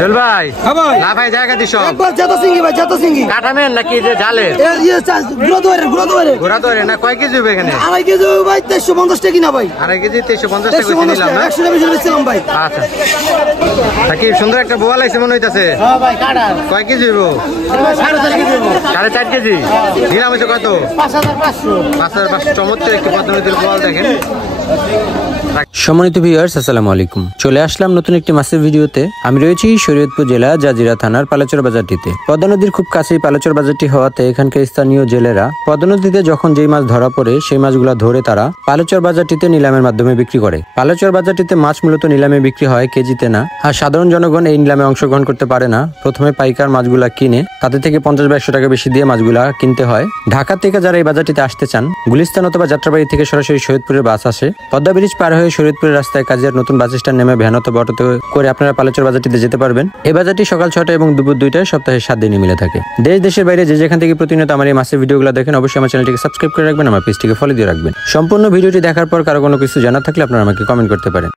চল ভাই না ভাই জায়গা দিছ একবার জাতা সিঙ্গি ভাই জাতা সিঙ্গি কাটামেন নাকি যে জালে ঘোরা ধরে না কয় কেজি হবে এখানে 2.5 কেজি ভাই 2350 টাকা কিনা ভাই 2.5 কেজি 2350 টাকা নিলাম না 100 টাকা বেশি ভাই আচ্ছা নাকি সুন্দর একটা বোয়া লাগছে মনে হইতাছে হ্যাঁ ভাই কাটা কয় কেজি হইব 4.5 কেজি নিলাম হইছে কত 5500 চমৎকার একটি পদ্মনদীর বোয়াল দেখেন। সম্মানিত ভিউয়ার্স আসসালামু আলাইকুম, চলে আসলাম নতুন একটি মাছের ভিডিওতে। আমি রয়েছি শরীয়তপুর জেলা জাজিরা থানার পালাচর বাজারটিতে। পদ্মা নদীর খুব কাছেই পালাচর বাজারটি হওয়াতে এখানকার স্থানীয় জেলেরা পদ্মা নদীতে যখন যেই মাছ ধরা পড়ে সেই মাছগুলো ধরে তারা পালাচর বাজারটিতে নিলামের মাধ্যমে বিক্রি করে। পালাচর বাজারটিতে মাছ মূলত নিলামে বিক্রি হয় কেজিতে না, আর সাধারণ জনগণ এই নিলামে অংশগ্রহণ করতে পারে না। প্রথমে পাইকার মাছগুলা কিনে তাদের থেকে 50 বা 100 টাকা বেশি দিয়ে মাছগুলা কিনতে হয়। ঢাকা থেকে যারা এই বাজারটিতে আসতে চান, গুলিস্তান অথবা যাত্রাবাড়ি থেকে সরাসরি শরীয়তপুরের বাস আসে। পদ্মা ব্রিজ পার হয়ে শরীয়তপুরের রাস্তায় কাজিয়ার নতুন বাস স্ট্যান্ড নেমে ভ্যান অথবা অটোতে করে আপনারা পালাচর বাজারটিতে যেতে পারবেন। এই বাজারটি সকাল 6টা এবং দুপুর 2টায় সপ্তাহে 7 দিনই মিলে থাকে। দেশ দেশের বাইরে যে যেখান থেকে প্রতিনিয়ত আমার এই মাছের ভিডিওগুলো দেখেন, অবশ্যই আমার চ্যানেলটিকে সাবস্ক্রাইব করে রাখবেন, আমার পেজটিকে ফলো দিয়ে রাখবেন। সম্পূর্ণ ভিডিওটি দেখার পর কারো কোনো কিছু জানার থাকলে আপনারা আমাকে কমেন্ট করতে পারেন।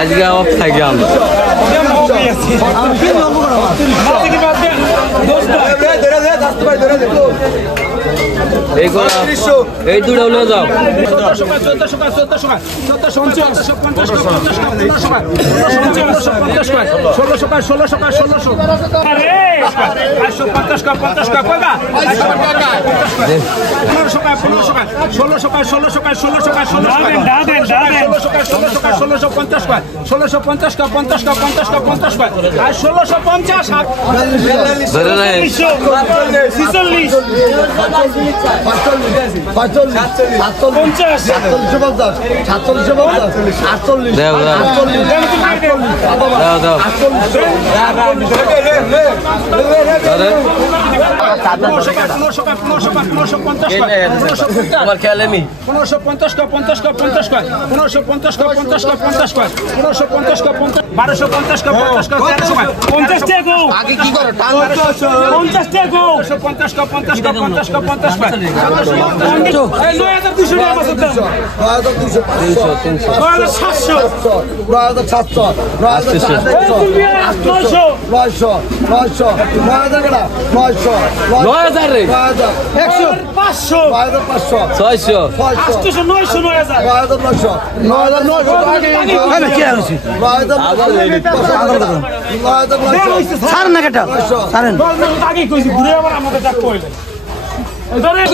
আজকে অফ থাকি আমরা এই দুটো হলে যাও আমার খেয়াল আমি 1550 আগে কি করো 50 টাকা 1650 কা 50 কা 50 কা 50 কা 9200 টাকা মাছ দাম ছাড় না কেটা ছাড়েন আগে কইছি ঘুরে আবার আমাদের ডাক কইলে 1500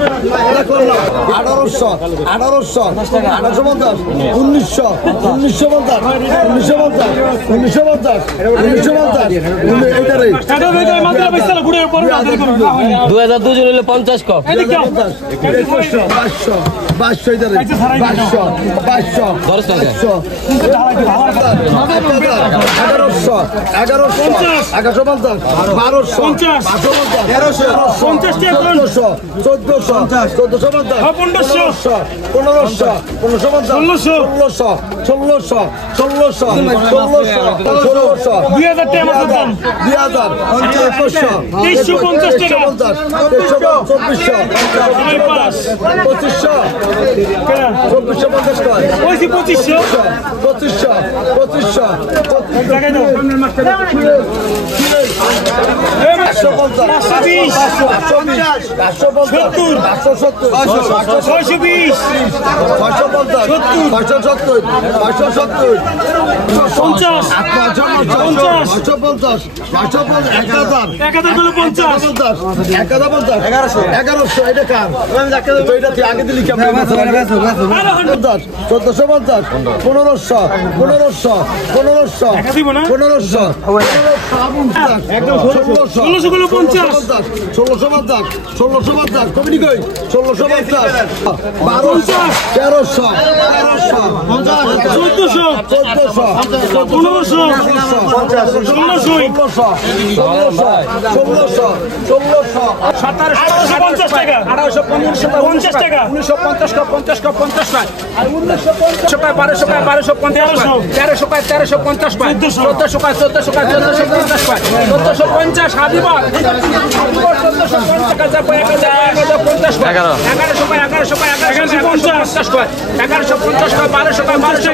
1850 1850 1900 2002 জন হলে 50 কপ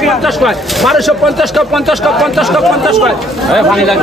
1250 কপ 50 কপ 50 কপ 50 কপ 50 কপ